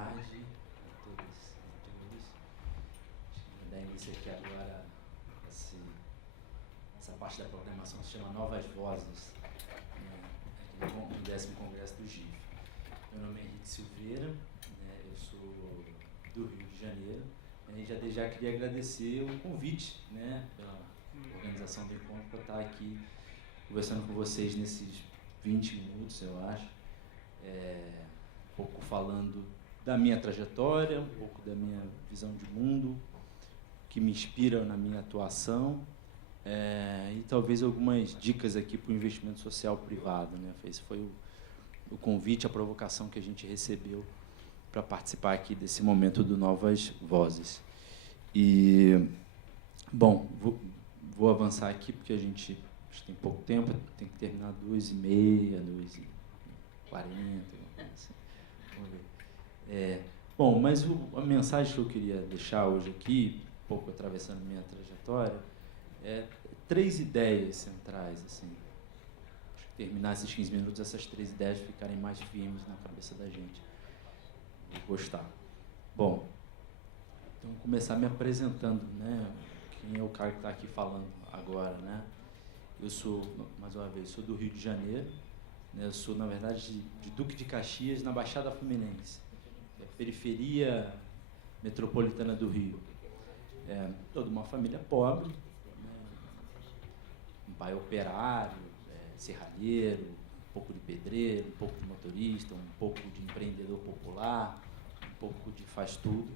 tarde a todos e todas. Vou dar início aqui agora essa parte da programação que se chama Novas Vozes, né, aqui no 10º Congresso do GIF. Meu nome é Henrique Silveira, né, eu sou do Rio de Janeiro, e já queria agradecer o convite, né, pela organização do encontro, para estar aqui conversando com vocês nesses 20 minutos, eu acho, um pouco falando da minha trajetória, um pouco da minha visão de mundo, que me inspira na minha atuação, e talvez algumas dicas aqui para o investimento social privado, né? Esse foi o convite, a provocação que a gente recebeu para participar aqui desse momento do Novas Vozes. E, bom, vou avançar aqui, porque a gente tem pouco tempo, tem que terminar 2h30, 2h40, assim. Vamos ver. Bom, mas a mensagem que eu queria deixar hoje aqui, um pouco atravessando minha trajetória, 3 ideias centrais, assim. Acho que terminar esses 15 minutos, essas 3 ideias ficarem mais firmes na cabeça da gente. Vou gostar. Bom, então vou começar me apresentando, né? Quem é o cara que está aqui falando agora, né? Eu sou, mais uma vez, sou do Rio de Janeiro, né? Eu sou, na verdade, de Duque de Caxias, na Baixada Fluminense, que é a periferia metropolitana do Rio. Toda uma família pobre, né? Um pai operário, serralheiro, um pouco de pedreiro, um pouco de motorista, um pouco de empreendedor popular, um pouco de faz tudo.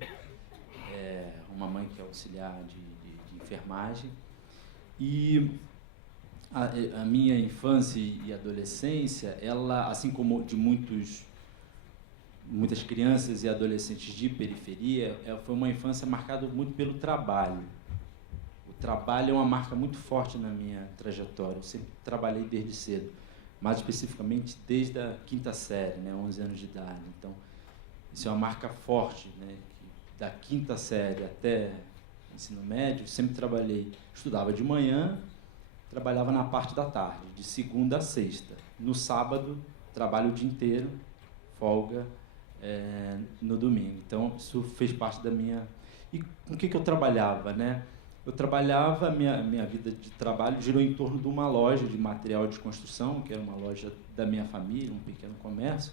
Uma mãe que é auxiliar de enfermagem. E a minha infância e adolescência, ela, assim como de muitas crianças e adolescentes de periferia, foi uma infância marcada muito pelo trabalho. O trabalho é uma marca muito forte na minha trajetória. Eu sempre trabalhei desde cedo, mais especificamente desde a 5ª série, né, 11 anos de idade. Então, isso é uma marca forte, né, que da 5ª série até ensino médio, sempre trabalhei, estudava de manhã, trabalhava na parte da tarde, de segunda a sexta. No sábado, trabalho o dia inteiro, folga no domingo. Então, isso fez parte da minha... E com o que eu trabalhava, né? Eu trabalhava, minha vida de trabalho girou em torno de uma loja de material de construção, que era uma loja da minha família, um pequeno comércio.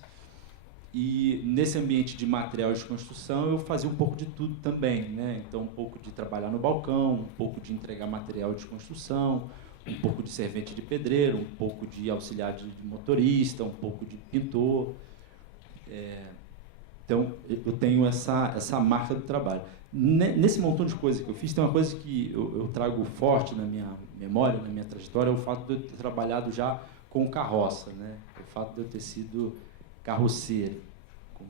E nesse ambiente de material de construção eu fazia um pouco de tudo também, né? Então, um pouco de trabalhar no balcão, um pouco de entregar material de construção, um pouco de servente de pedreiro, um pouco de auxiliar de motorista, um pouco de pintor. Então, eu tenho essa marca do trabalho. Nesse montão de coisas que eu fiz, tem uma coisa que eu trago forte na minha memória, na minha trajetória, é o fato de eu ter trabalhado já com carroça, né? O fato de eu ter sido carroceiro, com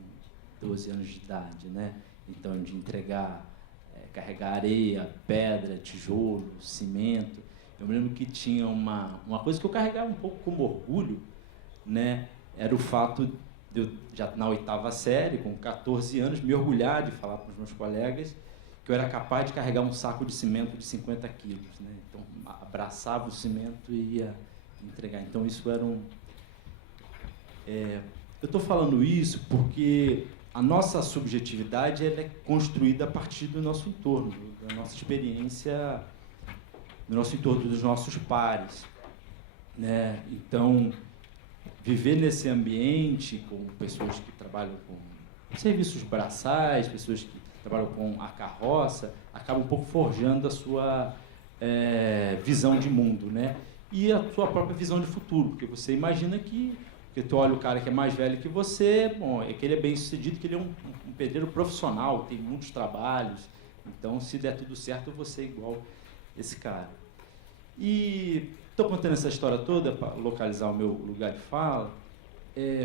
12 anos de idade, né? Então, de entregar, carregar areia, pedra, tijolo, cimento. Eu me lembro que tinha uma coisa que eu carregava um pouco como orgulho, né? Era o fato de eu, já na 8ª série, com 14 anos, me orgulhar de falar para os meus colegas que eu era capaz de carregar um saco de cimento de 50 quilos, né? Então, abraçava o cimento e ia entregar. Então, isso era eu estou falando isso porque a nossa subjetividade ela é construída a partir do nosso entorno, da nossa experiência, do nosso entorno, dos nossos pares, né? Então, viver nesse ambiente com pessoas que trabalham com serviços braçais, pessoas que trabalham com a carroça, acaba um pouco forjando a sua visão de mundo, né? E a sua própria visão de futuro, porque você imagina que porque tu olha o cara que é mais velho que você, bom, é que ele é bem sucedido, que ele é um pedreiro profissional, tem muitos trabalhos, então se der tudo certo, você é igual esse cara. E estou contando essa história toda para localizar o meu lugar de fala,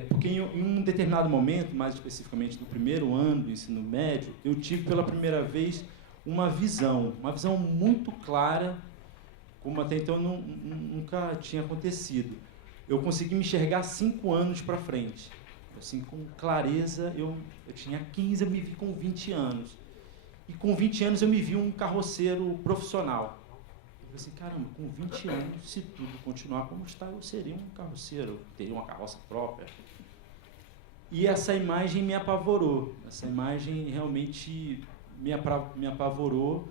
porque em um determinado momento, mais especificamente no primeiro ano do ensino médio, eu tive pela primeira vez uma visão muito clara, como até então nunca tinha acontecido. Eu consegui me enxergar 5 anos para frente. Assim, com clareza, eu tinha 15, eu me vi com 20 anos. E com 20 anos eu me vi um carroceiro profissional. Eu falei assim, caramba, com 20 anos, se tudo continuar como está, eu seria um carroceiro, eu teria uma carroça própria. E essa imagem me apavorou. Essa imagem realmente me apavorou.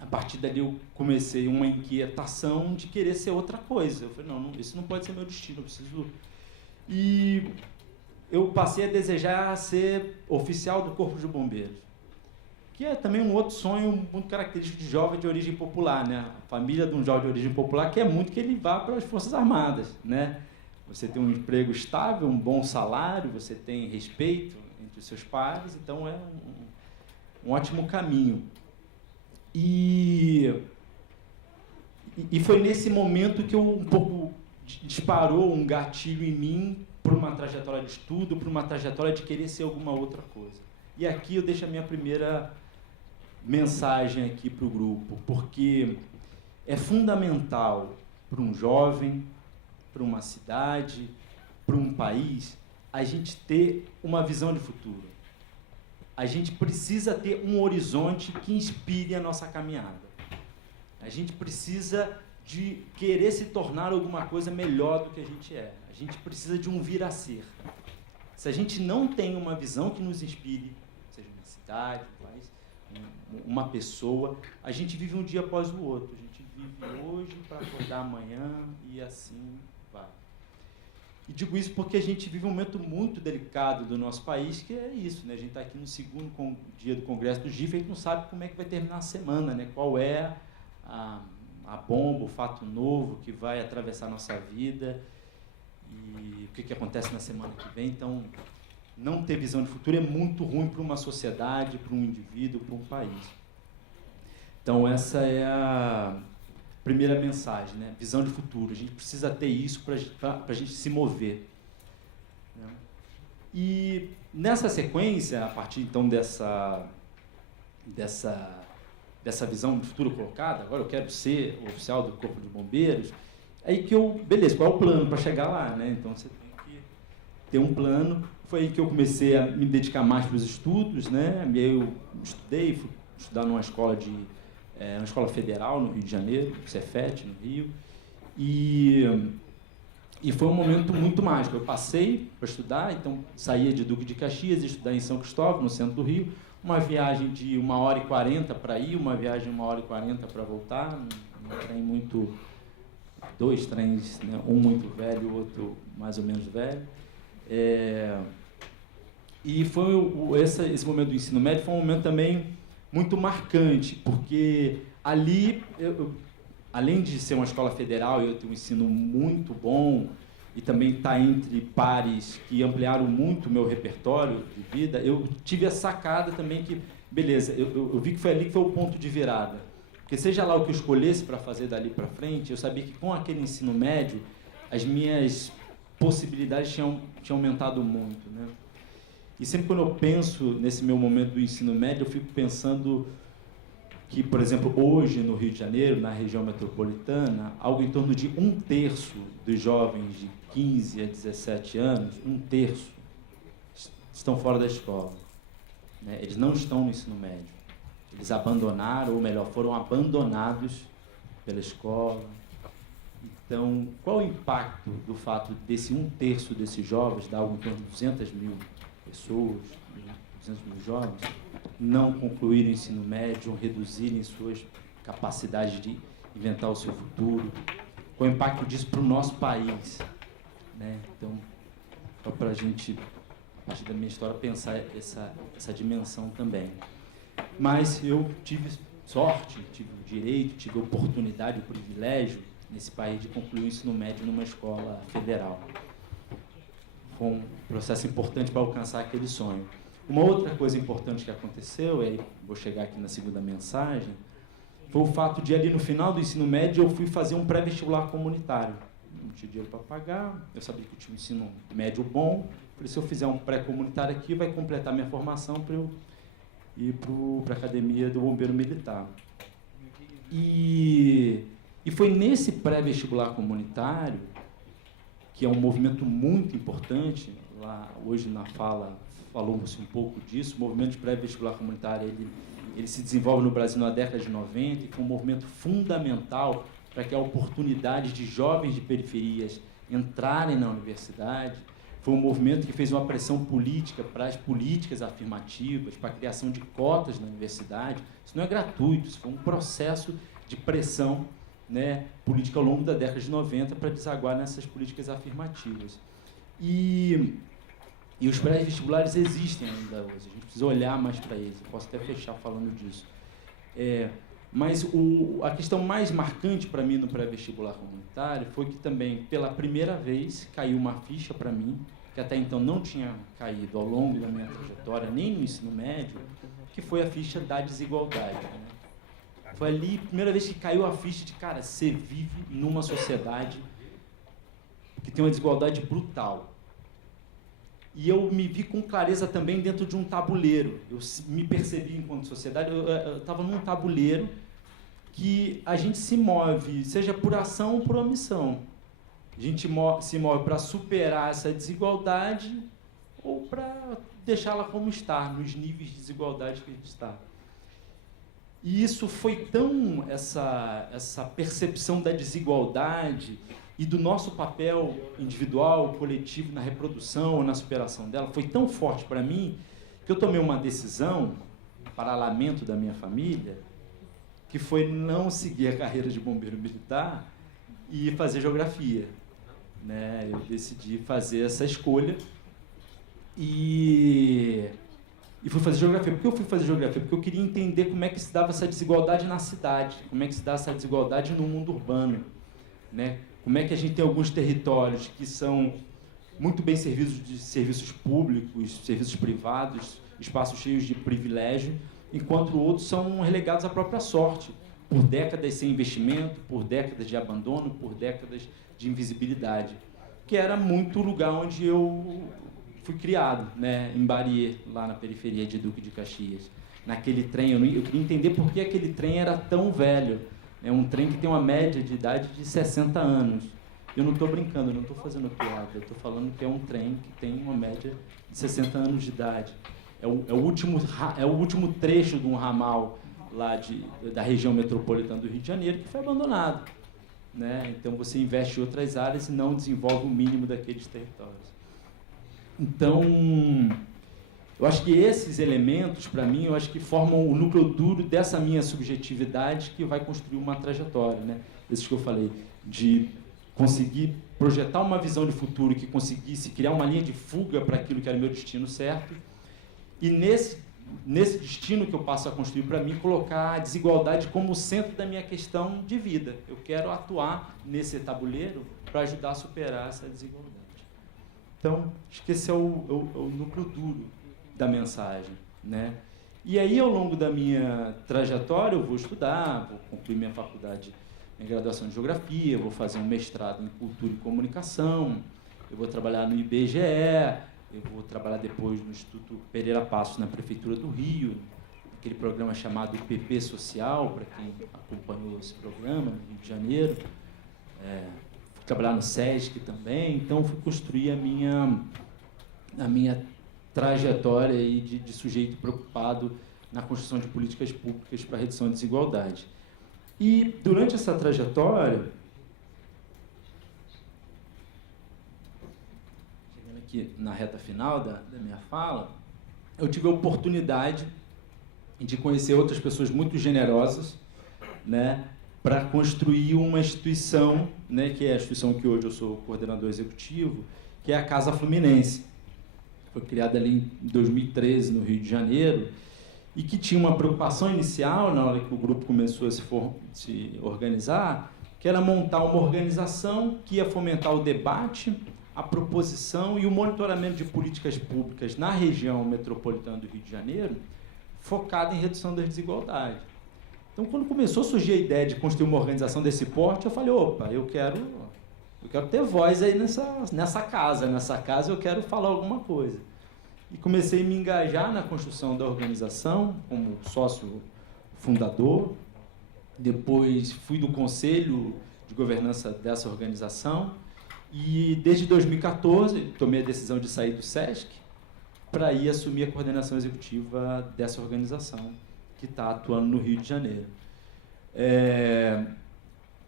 A partir dali eu comecei uma inquietação de querer ser outra coisa. Eu falei, não, isso não pode ser meu destino, eu preciso... E eu passei a desejar ser oficial do Corpo de Bombeiros, que é também um outro sonho muito característico de jovem de origem popular, né? A família de um jovem de origem popular quer muito que ele vá para as Forças Armadas, né? Você tem um emprego estável, um bom salário, você tem respeito entre os seus pares, então é um ótimo caminho. E foi nesse momento que eu um pouco disparou um gatilho em mim para uma trajetória de estudo, para uma trajetória de querer ser alguma outra coisa. E aqui eu deixo a minha primeira mensagem aqui para o grupo, porque é fundamental para um jovem, para uma cidade, para um país, a gente ter uma visão de futuro. A gente precisa ter um horizonte que inspire a nossa caminhada. A gente precisa de querer se tornar alguma coisa melhor do que a gente é. A gente precisa de um vir a ser. Se a gente não tem uma visão que nos inspire, seja uma cidade, um país, uma pessoa, a gente vive um dia após o outro. A gente vive hoje para acordar amanhã e assim vai. E digo isso porque a gente vive um momento muito delicado do nosso país, que é isso, né? A gente está aqui no segundo dia do Congresso do GIF, a gente não sabe como é que vai terminar a semana, né? Qual é a bomba, o fato novo que vai atravessar a nossa vida e o que acontece na semana que vem. Então, não ter visão de futuro é muito ruim para uma sociedade, para um indivíduo, para um país. Então, essa é a primeira mensagem, né? Visão de futuro. A gente precisa ter isso para a gente se mover. Né? E, nessa sequência, a partir, então, dessa visão de futuro colocada, agora eu quero ser oficial do Corpo de Bombeiros, aí que beleza, qual é o plano para chegar lá, né? Então, você tem que ter um plano. Foi aí que eu comecei a me dedicar mais para os estudos, né? E aí eu estudei, fui estudar numa escola uma escola federal no Rio de Janeiro, Cefet, no Rio, e foi um momento muito mágico. Eu passei para estudar, então saía de Duque de Caxias, estudar em São Cristóvão, no centro do Rio, uma viagem de 1h40 para ir, uma viagem de 1h40 para voltar, um trem muito... Dois trens, né? Um muito velho, o outro mais ou menos velho. E foi esse momento do ensino médio foi um momento também muito marcante, porque ali, além de ser uma escola federal, eu tenho um ensino muito bom e também estar entre pares que ampliaram muito o meu repertório de vida, eu tive a sacada também que, beleza, eu vi que foi ali que foi o ponto de virada. Porque seja lá o que eu escolhesse para fazer dali para frente, eu sabia que com aquele ensino médio, as minhas possibilidades tinham aumentado muito, né? E sempre quando eu penso nesse meu momento do ensino médio, eu fico pensando que, por exemplo, hoje no Rio de Janeiro, na região metropolitana, algo em torno de 1/3 dos jovens de 15 a 17 anos, 1/3, estão fora da escola, né? Eles não estão no ensino médio. Eles abandonaram, ou melhor, foram abandonados pela escola. Então, qual o impacto do fato desse 1/3 desses jovens, dar algo em torno de 200 mil pessoas, 200 mil jovens, não concluírem o ensino médio, reduzirem suas capacidades de inventar o seu futuro? Qual o impacto disso para o nosso país? Né? Então, só para a gente, a partir da minha história, pensar essa dimensão também. Mas eu tive sorte, tive o direito, tive a oportunidade, o privilégio, nesse país, de concluir o ensino médio numa escola federal. Foi um processo importante para alcançar aquele sonho. Uma outra coisa importante que aconteceu, e aí vou chegar aqui na segunda mensagem, foi o fato de, ali no final do ensino médio, eu fui fazer um pré-vestibular comunitário. Não tinha dinheiro para pagar, eu sabia que eu tinha um ensino médio bom, por isso, se eu fizer um pré-comunitário aqui, vai completar minha formação para eu ir para a Academia do Bombeiro Militar. E foi nesse pré-vestibular comunitário, que é um movimento muito importante, lá hoje na fala falou-se um pouco disso, o movimento de pré-vestibular comunitário, ele se desenvolve no Brasil na década de 90 e foi um movimento fundamental para que a oportunidade de jovens de periferias entrarem na universidade foi um movimento que fez uma pressão política para as políticas afirmativas, para a criação de cotas na universidade. Isso não é gratuito, isso foi um processo de pressão, né, política ao longo da década de 90 para desaguar nessas políticas afirmativas. E os pré-vestibulares existem ainda hoje, a gente precisa olhar mais para eles, eu posso até fechar falando disso. Mas a questão mais marcante para mim no pré-vestibular comunitário foi que também, pela primeira vez, caiu uma ficha para mim, que até então não tinha caído ao longo da minha trajetória, nem no ensino médio, que foi a ficha da desigualdade. Né? Foi ali a primeira vez que caiu a ficha de, cara, você vive numa sociedade que tem uma desigualdade brutal. E eu me vi com clareza também dentro de um tabuleiro. Eu me percebi enquanto sociedade, eu estava num tabuleiro que a gente se move, seja por ação ou por omissão. A gente se move para superar essa desigualdade ou para deixá-la como está, nos níveis de desigualdade que a gente está. E isso foi tão, essa percepção da desigualdade e do nosso papel individual, coletivo, na reprodução ou na superação dela, foi tão forte para mim que eu tomei uma decisão, para lamento da minha família, que foi não seguir a carreira de bombeiro militar e fazer geografia. Né? Eu decidi fazer essa escolha e fui fazer geografia. Por que eu fui fazer geografia? Porque eu queria entender como é que se dava essa desigualdade na cidade, como é que se dá essa desigualdade no mundo urbano. Né? Como é que a gente tem alguns territórios que são muito bem servidos de serviços públicos, serviços privados, espaços cheios de privilégio, enquanto outros são relegados à própria sorte, por décadas sem investimento, por décadas de abandono, por décadas de invisibilidade, que era muito o lugar onde eu fui criado, né, em Barier, lá na periferia de Duque de Caxias. Naquele trem, eu queria entender por que aquele trem era tão velho. É um trem que tem uma média de idade de 60 anos. Eu não estou brincando, eu não estou fazendo piada, eu estou falando que é um trem que tem uma média de 60 anos de idade. É o último trecho de um ramal lá da região metropolitana do Rio de Janeiro que foi abandonado. Né? Então, você investe em outras áreas e não desenvolve o mínimo daqueles territórios. Então, eu acho que esses elementos, para mim, eu acho que formam o núcleo duro dessa minha subjetividade que vai construir uma trajetória. Né? Esses que eu falei, de conseguir projetar uma visão de futuro que conseguisse criar uma linha de fuga para aquilo que era o meu destino certo. E nesse destino que eu passo a construir para mim, colocar a desigualdade como o centro da minha questão de vida. Eu quero atuar nesse tabuleiro para ajudar a superar essa desigualdade. Então, acho que esse é o núcleo duro da mensagem. Né? E aí, ao longo da minha trajetória, eu vou estudar, vou concluir minha faculdade em graduação de Geografia, vou fazer um mestrado em Cultura e Comunicação, eu vou trabalhar no IBGE, eu vou trabalhar depois no Instituto Pereira Passos, na Prefeitura do Rio, aquele programa chamado PP Social, para quem acompanhou esse programa, no Rio de Janeiro. Fui trabalhar no SESC também, então fui construir a minha trajetória aí de sujeito preocupado na construção de políticas públicas para a redução da desigualdade. E, durante essa trajetória, chegando aqui na reta final da minha fala, eu tive a oportunidade de conhecer outras pessoas muito generosas, né, para construir uma instituição, né, que é a instituição que hoje eu sou coordenador executivo, que é a Casa Fluminense. Foi criada ali em 2013, no Rio de Janeiro, e que tinha uma preocupação inicial, na hora que o grupo começou a se organizar, que era montar uma organização que ia fomentar o debate, a proposição e o monitoramento de políticas públicas na região metropolitana do Rio de Janeiro, focada em redução das desigualdades. Então, quando começou a surgir a ideia de construir uma organização desse porte, eu falei, opa, eu quero ter voz aí nessa casa. Nessa casa eu quero falar alguma coisa. E comecei a me engajar na construção da organização como sócio fundador. Depois fui do conselho de governança dessa organização. E desde 2014 tomei a decisão de sair do SESC para ir assumir a coordenação executiva dessa organização que está atuando no Rio de Janeiro.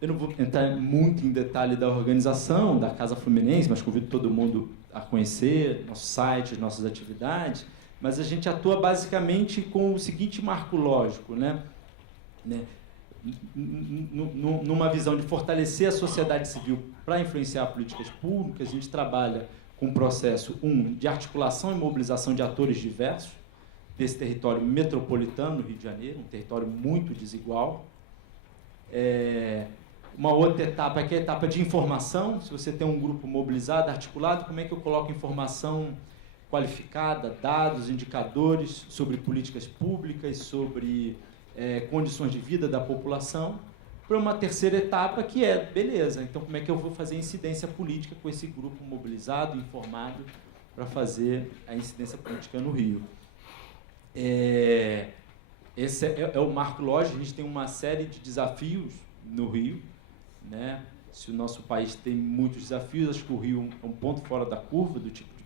Eu não vou entrar muito em detalhe da organização, da Casa Fluminense, mas convido todo mundo a conhecer, nosso site, nossas atividades, mas a gente atua basicamente com o seguinte marco lógico, né? Numa visão de fortalecer a sociedade civil para influenciar políticas públicas, a gente trabalha com um processo, de articulação e mobilização de atores diversos desse território metropolitano do Rio de Janeiro, um território muito desigual. Uma outra etapa é a etapa de informação. Se você tem um grupo mobilizado, articulado, como é que eu coloco informação qualificada, dados, indicadores sobre políticas públicas, sobre condições de vida da população, para uma terceira etapa que é, beleza, então como é que eu vou fazer incidência política com esse grupo mobilizado, informado, para fazer a incidência política no Rio. Esse é o marco lógico. A gente tem uma série de desafios no Rio, né? Se o nosso país tem muitos desafios, acho que o Rio é um ponto fora da curva do tipo de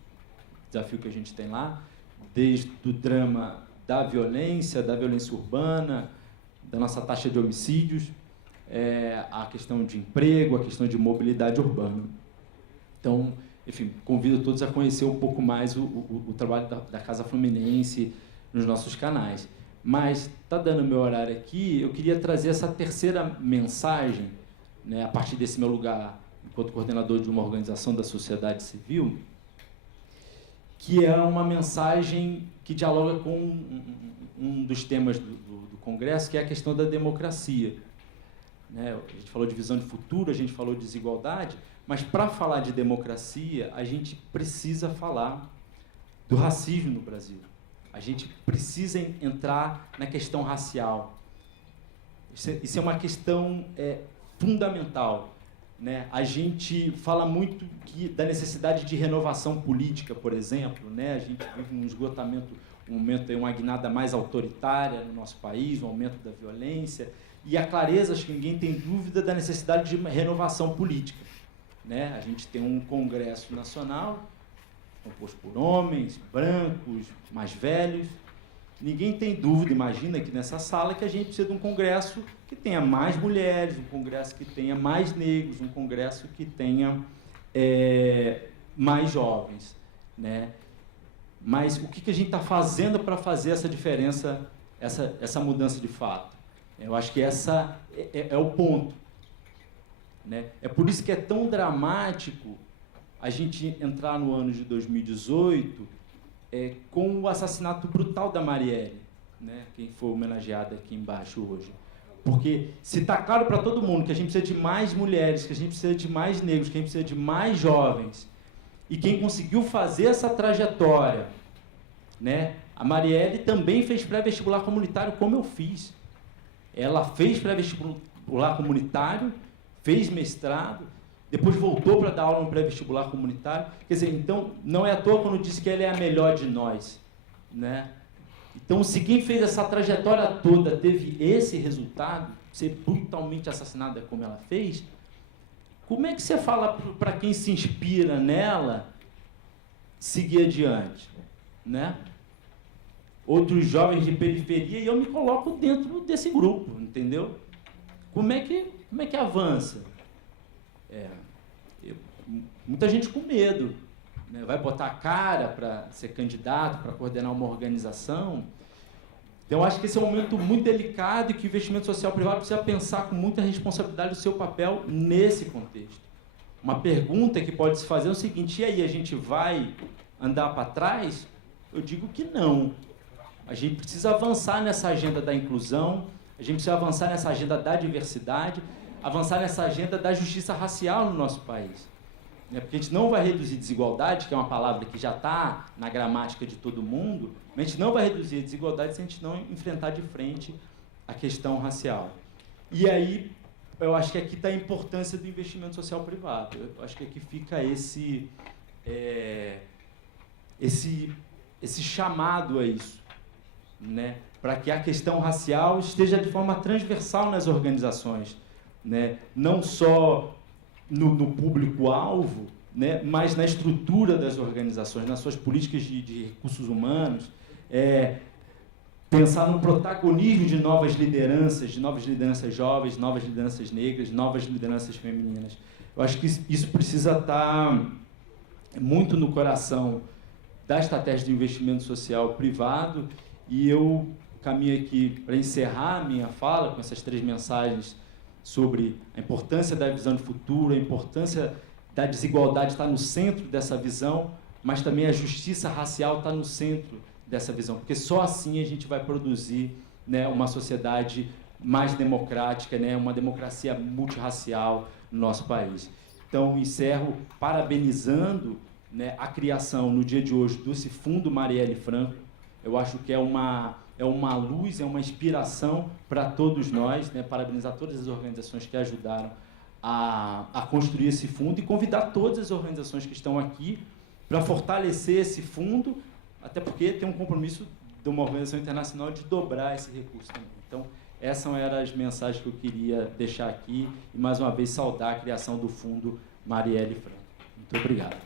desafio que a gente tem lá, desde o drama da violência urbana, da nossa taxa de homicídios, a questão de emprego, a questão de mobilidade urbana. Então, enfim, convido todos a conhecer um pouco mais o trabalho da Casa Fluminense nos nossos canais. Mas, está dando meu horário aqui, eu queria trazer essa terceira mensagem, né, a partir desse meu lugar, enquanto coordenador de uma organização da sociedade civil, que é uma mensagem que dialoga com um dos temas do Congresso, que é a questão da democracia. Né? A gente falou de visão de futuro, a gente falou de desigualdade, mas para falar de democracia, a gente precisa falar do racismo no Brasil. A gente precisa entrar na questão racial. Isso é uma questão fundamental. Né? A gente fala muito da necessidade de renovação política, por exemplo. Né? A gente vive um esgotamento, uma guinada mais autoritária no nosso país, um aumento da violência, e a clareza, acho que ninguém tem dúvida, da necessidade de renovação política. Né? A gente tem um Congresso Nacional composto por homens, brancos, mais velhos. Ninguém tem dúvida, imagina, aqui nessa sala, que a gente precisa de um Congresso que tenha mais mulheres, um Congresso que tenha mais negros, um Congresso que tenha mais jovens. Né? Mas o que a gente está fazendo para fazer essa diferença, essa mudança de fato? Eu acho que essa é o ponto. Né? É por isso que é tão dramático a gente entrar no ano de 2018 com o assassinato brutal da Marielle, né? Quem foi homenageada aqui embaixo hoje. Porque se está claro para todo mundo que a gente precisa de mais mulheres, que a gente precisa de mais negros, que a gente precisa de mais jovens, e quem conseguiu fazer essa trajetória, né? A Marielle também fez pré-vestibular comunitário, como eu fiz. Ela fez pré-vestibular comunitário, fez mestrado, depois voltou para dar aula no pré-vestibular comunitário. Quer dizer, então, não é à toa quando disse que ela é a melhor de nós. Né? Então, se quem fez essa trajetória toda teve esse resultado, ser brutalmente assassinada como ela fez, como é que você fala para quem se inspira nela seguir adiante? Né? Outros jovens de periferia, e eu me coloco dentro desse grupo, entendeu? Como é que avança? Muita gente com medo, né? Vai botar a cara para ser candidato, para coordenar uma organização. Então, eu acho que esse é um momento muito delicado e que o investimento social privado precisa pensar com muita responsabilidade o seu papel nesse contexto. Uma pergunta que pode se fazer é o seguinte: e aí, a gente vai andar para trás? Eu digo que não. A gente precisa avançar nessa agenda da inclusão, a gente precisa avançar nessa agenda da diversidade, avançar nessa agenda da justiça racial no nosso país. Porque a gente não vai reduzir desigualdade, que é uma palavra que já está na gramática de todo mundo, mas a gente não vai reduzir a desigualdade se a gente não enfrentar de frente a questão racial. E aí, eu acho que aqui está a importância do investimento social privado. Eu acho que aqui fica esse chamado a isso, né? Para que a questão racial esteja de forma transversal nas organizações. Né? Não só no público-alvo, né? Mas na estrutura das organizações, nas suas políticas de recursos humanos, pensar no protagonismo de novas lideranças jovens, novas lideranças negras, novas lideranças femininas. Eu acho que isso precisa estar muito no coração da estratégia de investimento social privado, e eu caminho aqui para encerrar a minha fala com essas 3 mensagens sobre a importância da visão de futuro, a importância da desigualdade estar no centro dessa visão, mas também a justiça racial está no centro dessa visão, porque só assim a gente vai produzir, né, uma sociedade mais democrática, né, uma democracia multirracial no nosso país. Então, encerro parabenizando, né, a criação no dia de hoje desse Fundo Marielle Franco. Eu acho que é uma luz, é uma inspiração para todos nós, né, parabenizar todas as organizações que ajudaram a construir esse fundo e convidar todas as organizações que estão aqui para fortalecer esse fundo, até porque tem um compromisso de uma organização internacional de dobrar esse recurso também. Então, essas eram as mensagens que eu queria deixar aqui e, mais uma vez, saudar a criação do Fundo Marielle Franco. Muito obrigado.